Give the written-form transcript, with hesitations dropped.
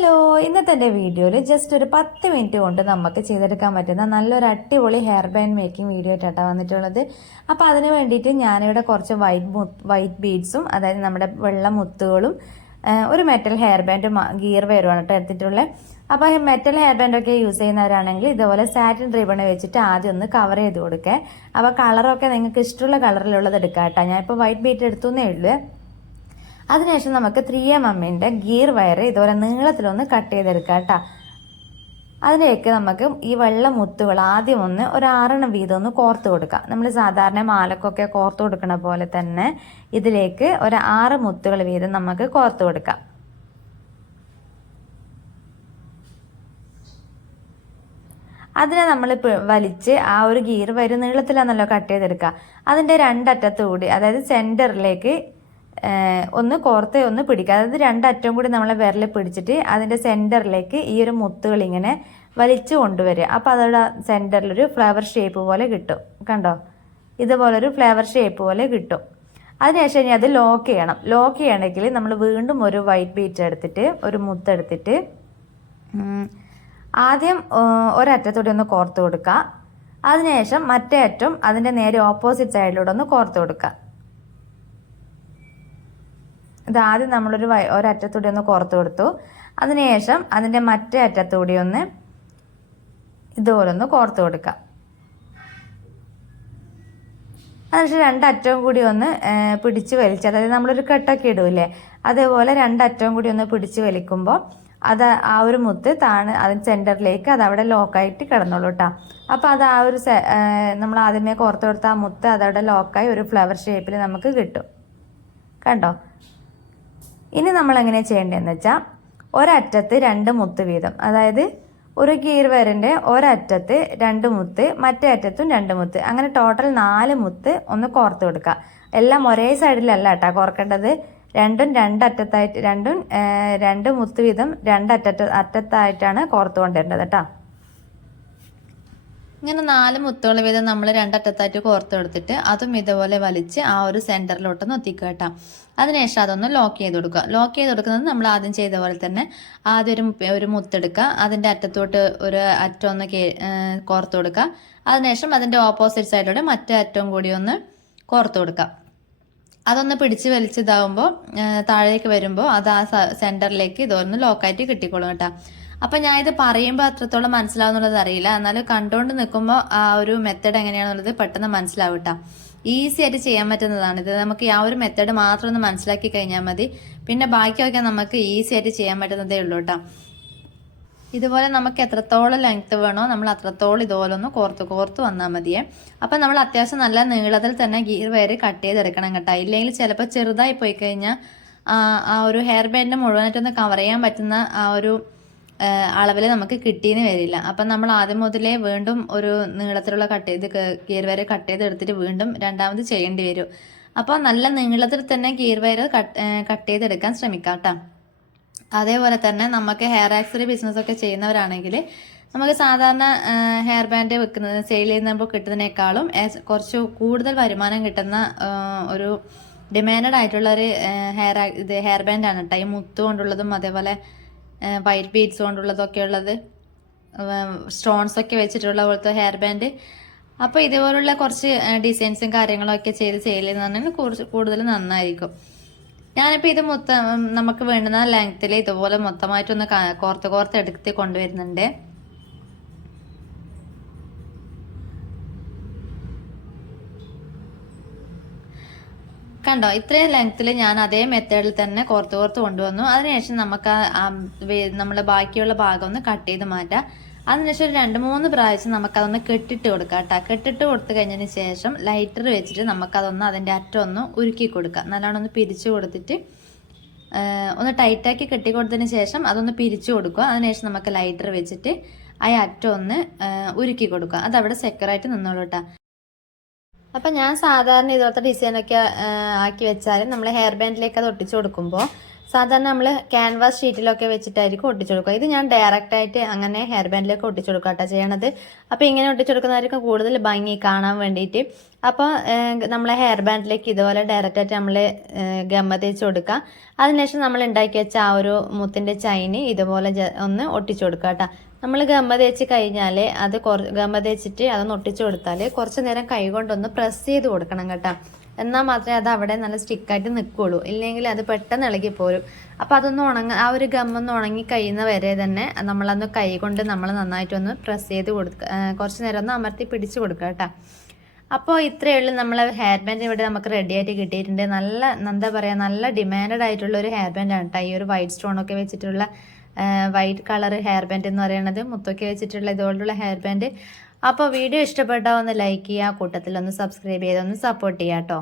Hello, ഇന്നത്തെ എൻ്റെ വീഡിയോയിൽ ജസ്റ്റ് ഒരു 10 മിനിറ്റ് കൊണ്ട് നമുക്ക് ചെയ്തെടുക്കാൻ പറ്റുന്ന നല്ലൊരു അടിപൊളി ഹെയർ ബാൻഡ് മേക്കിംഗ് വീഡിയോ ആയിട്ടാണ് വന്നിട്ടുള്ളത്. അപ്പോൾ അതിന് വേണ്ടിയിട്ട് ഞാനിവിടെ കുറച്ച് വൈറ്റ് ബീഡ്സും, അതായത് നമ്മുടെ വെള്ള മുത്തുകളും, ഒരു മെറ്റൽ ഹെയർ ബാൻഡും ഗിയർ വയറുമാണ് കേട്ടോ എടുത്തിട്ടുള്ളത്. അപ്പോൾ മെറ്റൽ ഹെയർ ബാൻഡൊക്കെ യൂസ് ചെയ്യുന്നവരാണെങ്കിൽ ഇതുപോലെ സാറ്റിൻ റിബൺ വെച്ചിട്ട് ആദ്യം ഒന്ന് കവർ ചെയ്ത് കൊടുക്കുക. അപ്പോൾ കളറൊക്കെ നിങ്ങൾക്ക് ഇഷ്ടമുള്ള കളറിലുള്ളത് എടുക്കാം കേട്ടോ. ഞാനിപ്പോൾ വൈറ്റ് ബീഡ് എടുത്തുന്നേ ഉള്ളൂ. അതിനുശേഷം നമുക്ക് 3mm ഗിയർ വയർ ഇതുപോലെ നീളത്തിലൊന്ന് കട്ട് ചെയ്തെടുക്കാം കേട്ടോ. അതിലേക്ക് നമുക്ക് ഈ വെള്ള മുത്തുകൾ ആദ്യം ഒരു 6 വീതം ഒന്ന് കോർത്ത് കൊടുക്കാം. നമ്മൾ സാധാരണ മാലക്കൊക്കെ കോർത്ത് കൊടുക്കുന്ന പോലെ തന്നെ ഇതിലേക്ക് ഒരു 6 മുത്തുകൾ വീതം നമുക്ക് കോർത്ത് കൊടുക്കാം. അതിനെ നമ്മൾ വലിച്ച് ആ ഒരു ഗിയർ വയർ നീളത്തിലാണല്ലോ കട്ട് ചെയ്തെടുക്കുക. അതിൻ്റെ രണ്ടറ്റത്തുകൂടി, അതായത് സെൻറ്ററിലേക്ക് ഒന്ന് കോർത്ത് ഒന്ന് പിടിക്കുക. അതായത് രണ്ടറ്റവും കൂടി നമ്മളെ വിരൽ പിടിച്ചിട്ട് അതിൻ്റെ സെൻറ്ററിലേക്ക് ഈ ഒരു മുത്തുകൾ ഇങ്ങനെ വലിച്ചു കൊണ്ടുവരിക. അപ്പോൾ അതോടെ സെൻറ്ററിലൊരു ഫ്ലവർ ഷേപ്പ് പോലെ കിട്ടും. കണ്ടോ, ഇതുപോലൊരു ഫ്ലവർ ഷേപ്പ് പോലെ കിട്ടും. അതിനുശേഷം ഇനി അത് ലോക്ക് ചെയ്യണം. ലോക്ക് ചെയ്യണമെങ്കിൽ നമ്മൾ വീണ്ടും ഒരു വൈറ്റ് ബീറ്റ് എടുത്തിട്ട്, ഒരു മുത്തെടുത്തിട്ട് ആദ്യം ഒരറ്റത്തൂടെ ഒന്ന് കോർത്ത് കൊടുക്കുക. അതിനുശേഷം മറ്റേ അറ്റം അതിൻ്റെ നേരെ ഓപ്പോസിറ്റ് സൈഡിലൂടെ ഒന്ന് കോർത്ത് കൊടുക്കുക. ഇതാദ്യം നമ്മളൊരു ഒരറ്റത്തൂടി ഒന്ന് കോർത്ത് കൊടുത്തു. അതിനുശേഷം അതിൻ്റെ മറ്റേ അറ്റത്തൂടി ഒന്ന് ഇതുപോലെ ഒന്ന് കോർത്ത് കൊടുക്കാം. അതിനുശേഷം രണ്ടറ്റവും കൂടി ഒന്ന് പിടിച്ച് വലിച്ച്, അതായത് നമ്മളൊരു കെട്ടൊക്കെ ഇടൂലേ, അതേപോലെ രണ്ടറ്റവും കൂടി ഒന്ന് പിടിച്ച് വലിക്കുമ്പോൾ അത് ആ ഒരു മുത്ത് അതിന് സെൻറ്ററിലേക്ക് അത് അവിടെ ലോക്കായിട്ട് കിടന്നോളൂ കേട്ടോ. അപ്പോൾ അത് ആ ഒരു നമ്മൾ ആദ്യമേ കോർത്ത് കൊടുത്ത ആ മുത്ത് അതവിടെ ലോക്കായി ഒരു ഫ്ലവർ ഷേപ്പിൽ നമുക്ക് കിട്ടും. കണ്ടോ, ഇനി നമ്മൾ എങ്ങനെ ചെയ്യേണ്ടതെന്ന് വെച്ചാൽ ഒരറ്റത്ത് 2 മുത്ത് വീതം, അതായത് ഒരു ഗിയർ വയറിൻ്റെ ഒരറ്റത്ത് 2 മുത്ത്, മറ്റേ അറ്റത്തും 2 മുത്ത്, അങ്ങനെ ടോട്ടൽ 4 മുത്ത് ഒന്ന് കോർത്ത് കൊടുക്കുക. എല്ലാം ഒരേ സൈഡിലല്ല കേട്ടോ കോർക്കേണ്ടത്. രണ്ടും രണ്ടറ്റത്തായിട്ട്, രണ്ടും 2 മുത്ത് വീതം അറ്റത്തായിട്ടാണ് കോർത്ത് കൊണ്ടുവരേണ്ടത് കേട്ടോ. ഇങ്ങനെ 4 മുത്തുകൾ വീതം നമ്മൾ രണ്ടറ്റത്തായിട്ട് കോർത്ത് എടുത്തിട്ട് അതും ഇതുപോലെ വലിച്ച് ആ ഒരു സെൻറ്ററിലോട്ടൊന്ന് എത്തിക്കുക കേട്ടോ. അതിനുശേഷം അതൊന്ന് ലോക്ക് ചെയ്ത് കൊടുക്കുക. ലോക്ക് ചെയ്ത് കൊടുക്കുന്നത് നമ്മൾ ആദ്യം ചെയ്ത പോലെ തന്നെ ആദ്യം ഒരു മുത്തെടുക്കുക, അതിൻ്റെ അറ്റത്തോട്ട് ഒരു അറ്റം ഒന്ന് കോർത്ത് കൊടുക്കുക. അതിനുശേഷം അതിൻ്റെ ഓപ്പോസിറ്റ് സൈഡിലൂടെ മറ്റേ അറ്റവും കൂടി ഒന്ന് കോർത്ത് കൊടുക്കുക. അതൊന്ന് പിടിച്ച് വലിച്ചിതാവുമ്പോൾ താഴേക്ക് വരുമ്പോൾ അത് ആ സെൻറ്ററിലേക്ക് ഇതൊന്ന് ലോക്കായിട്ട് കിട്ടിക്കോളും കേട്ടോ. അപ്പം ഞാൻ ഇത് പറയുമ്പോൾ അത്രത്തോളം മനസ്സിലാവുന്നുള്ളത് അറിയില്ല, എന്നാലും കണ്ടുകൊണ്ട് നിൽക്കുമ്പോൾ ആ ഒരു മെത്തേഡ് എങ്ങനെയാണെന്നുള്ളത് പെട്ടെന്ന് മനസ്സിലാവും കേട്ടോ. ഈസി ആയിട്ട് ചെയ്യാൻ പറ്റുന്നതാണ് ഇത്. നമുക്ക് ആ ഒരു മെത്തേഡ് മാത്രം ഒന്ന് മനസ്സിലാക്കി കഴിഞ്ഞാൽ മതി. പിന്നെ ബാക്കിയൊക്കെ നമുക്ക് ഈസി ആയിട്ട് ചെയ്യാൻ പറ്റുന്നതേ ഉള്ളൂ കേട്ടോ. ഇതുപോലെ നമുക്ക് എത്രത്തോളം ലെങ്ത് വേണോ നമ്മൾ അത്രത്തോളം ഇതുപോലെ ഒന്ന് കോർത്ത് വന്നാൽ മതിയേ. അപ്പം നമ്മൾ അത്യാവശ്യം നല്ല നീളത്തിൽ തന്നെ ഗിയർ വയർ കട്ട് ചെയ്തെടുക്കണം കേട്ടോ. ഇല്ലെങ്കിൽ ചിലപ്പോൾ ചെറുതായി പോയി കഴിഞ്ഞാൽ ആ ഒരു ഹെയർ ബാൻഡിനെ മുഴുവനായിട്ടൊന്ന് കവർ ചെയ്യാൻ പറ്റുന്ന ആ ഒരു അളവിൽ നമുക്ക് കിട്ടിയെന്ന് വരില്ല. അപ്പം നമ്മൾ ആദ്യം മുതലേ വീണ്ടും ഒരു നീളത്തിലുള്ള ഗിയർ വയർ കട്ട് ചെയ്തെടുത്തിട്ട് വീണ്ടും രണ്ടാമത് ചെയ്യേണ്ടി വരും. അപ്പോൾ നല്ല നീളത്തിൽ തന്നെ ഗിയർ വയർ കട്ട് ചെയ്തെടുക്കാൻ ശ്രമിക്കാം കേട്ടോ. അതേപോലെ തന്നെ നമുക്ക് ഹെയർ ആക്സറി ബിസിനസ്സൊക്കെ ചെയ്യുന്നവരാണെങ്കിൽ നമുക്ക് സാധാരണ ഹെയർ ബാൻഡ് സെയിൽ ചെയ്യുമ്പോൾ കിട്ടുന്നതിനേക്കാളും കുറച്ച് കൂടുതൽ വരുമാനം കിട്ടുന്ന ഒരു ഡിമാൻഡഡ് ആയിട്ടുള്ള ഒരു ഹെയർ ബാൻഡാണ് കേട്ടോ. ഈ മുത്ത് കൊണ്ടുള്ളതും അതേപോലെ വൈറ്റ് ബീഡ്സ് കൊണ്ടുള്ളതൊക്കെ ഉള്ളത്, സ്റ്റോൺസൊക്കെ വെച്ചിട്ടുള്ള പോലത്തെ ഹെയർ ബാൻഡ്. അപ്പോൾ ഇതുപോലുള്ള കുറച്ച് ഡിസൈൻസും കാര്യങ്ങളൊക്കെ ചെയ്ത് സെയിൽ ചെയ്യുന്നതാണെങ്കിൽ കുറച്ച് കൂടുതൽ നന്നായിരിക്കും. ഞാനിപ്പോൾ ഇത് നമുക്ക് വേണ്ടുന്ന ലെങ്ത്തിൽ ഇതുപോലെ മൊത്തമായിട്ടൊന്ന് കോർത്ത് എടുത്ത് കൊണ്ടുവരുന്നുണ്ട്. കണ്ടോ, ഇത്രയും ലെങ്ത്തിൽ ഞാൻ അതേ മെത്തേഡിൽ തന്നെ കോർത്ത് കൊണ്ടുവന്നു. അതിനുശേഷം നമുക്ക് നമ്മളെ ബാക്കിയുള്ള ഭാഗം ഒന്ന് കട്ട് ചെയ്ത് മാറ്റാം. അതിനുശേഷം ഒരു 2-3 പ്രാവശ്യം നമുക്കതൊന്ന് കെട്ടിട്ട് കൊടുക്കാം കേട്ടോ. കെട്ടിട്ട് കൊടുത്തു കഴിഞ്ഞതിന് ശേഷം ലൈറ്റർ വെച്ചിട്ട് നമുക്കതൊന്ന് അതിൻ്റെ അറ്റം ഒന്ന് ഉരുക്കി കൊടുക്കാം. നല്ലോണം ഒന്ന് പിരിച്ചു കൊടുത്തിട്ട് ഒന്ന് ടൈറ്റാക്കി കെട്ടി കൊടുത്തതിന് ശേഷം അതൊന്ന് പിരിച്ചു കൊടുക്കുക. അതിനുശേഷം നമുക്ക് ലൈറ്റർ വെച്ചിട്ട് ആ അറ്റം ഒന്ന് ഉരുക്കി കൊടുക്കുക. അതവിടെ സെക്യൂറായിട്ട് നിന്നോളൂ കേട്ടോ. അപ്പം ഞാൻ സാധാരണ ഇതുപോലത്തെ ഡിസൈനൊക്കെ ആക്കി വെച്ചാൽ നമ്മൾ ഹെയർ ബാൻഡിലേക്ക് അത് ഒട്ടിച്ചു കൊടുക്കുമ്പോൾ സാധാരണ നമ്മൾ ക്യാൻവാസ് ഷീറ്റിലൊക്കെ വെച്ചിട്ടായിരിക്കും ഒട്ടിച്ചു കൊടുക്കുക. ഇത് ഞാൻ ഡയറക്റ്റായിട്ട് അങ്ങനെ ഹെയർ ബാൻഡിലേക്ക് ഒട്ടിച്ചു കൊടുക്കുക കേട്ടോ ചെയ്യണത്. അപ്പോൾ ഇങ്ങനെ ഒട്ടിച്ചു കൊടുക്കുന്നതായിരിക്കും കൂടുതൽ ഭംഗി കാണാൻ വേണ്ടിയിട്ട്. അപ്പോൾ നമ്മളെ ഹെയർ ബാൻഡിലേക്ക് ഇതുപോലെ ഡയറക്റ്റായിട്ട് നമ്മൾ ഗമ്മ തേച്ച് കൊടുക്കുക. അതിനുശേഷം നമ്മൾ ഉണ്ടാക്കി വെച്ച ആ ഒരു മുത്തിൻ്റെ ചൈന് ഇതുപോലെ ഒന്ന് ഒട്ടിച്ചു കൊടുക്കുക കേട്ടോ. നമ്മൾ ഗമ്മ തേച്ച് കഴിഞ്ഞാൽ അത് ഗമ്മ തേച്ചിട്ട് അതൊന്ന് ഒട്ടിച്ചു കൊടുത്താൽ കുറച്ച് നേരം കൈ കൊണ്ടൊന്ന് പ്രസ് ചെയ്ത് കൊടുക്കണം കേട്ടോ. എന്നാൽ മാത്രമേ അത് അവിടെ നല്ല സ്റ്റിക്കായിട്ട് നിൽക്കുകയുള്ളൂ. ഇല്ലെങ്കിൽ അത് പെട്ടെന്ന് ഇളകിപ്പോരും. അപ്പോൾ അതൊന്ന് ആ ഒരു ഗമ്മൊന്ന് ഉണങ്ങി കഴിയുന്ന വരെ തന്നെ നമ്മളന്ന് കൈ കൊണ്ട് നമ്മൾ നന്നായിട്ടൊന്ന് പ്രസ് ചെയ്ത് കൊടുക്കുക, കുറച്ച് നേരം ഒന്ന് അമർത്തി പിടിച്ച് കൊടുക്കുക കേട്ടോ. അപ്പോൾ ഇത്രയേ ഉള്ളൂ നമ്മളെ ഹെയർ ബാൻഡ് ഇവിടെ നമുക്ക് റെഡി ആയിട്ട് കിട്ടിയിട്ടുണ്ട്. നല്ല എന്താ പറയുക, നല്ല ഡിമാൻഡഡ് ആയിട്ടുള്ള ഒരു ഹെയർ ബാൻഡാണ് കേട്ടോ ഈ ഒരു വൈറ്റ് സ്റ്റോണൊക്കെ വെച്ചിട്ടുള്ള വൈറ്റ് കളർ ഹെയർ ബാൻഡ് എന്ന് പറയുന്നത്, മുത്തൊക്കെ വെച്ചിട്ടുള്ള ഇതുപോലുള്ള ഹെയർ ബാൻഡ്. അപ്പോൾ വീഡിയോ ഇഷ്ടപ്പെട്ടാൽ ഒന്ന് ലൈക്ക് ചെയ്യുക, കൂട്ടത്തിലൊന്ന് സബ്സ്ക്രൈബ് ചെയ്തൊന്ന് സപ്പോർട്ട് ചെയ്യാം കേട്ടോ.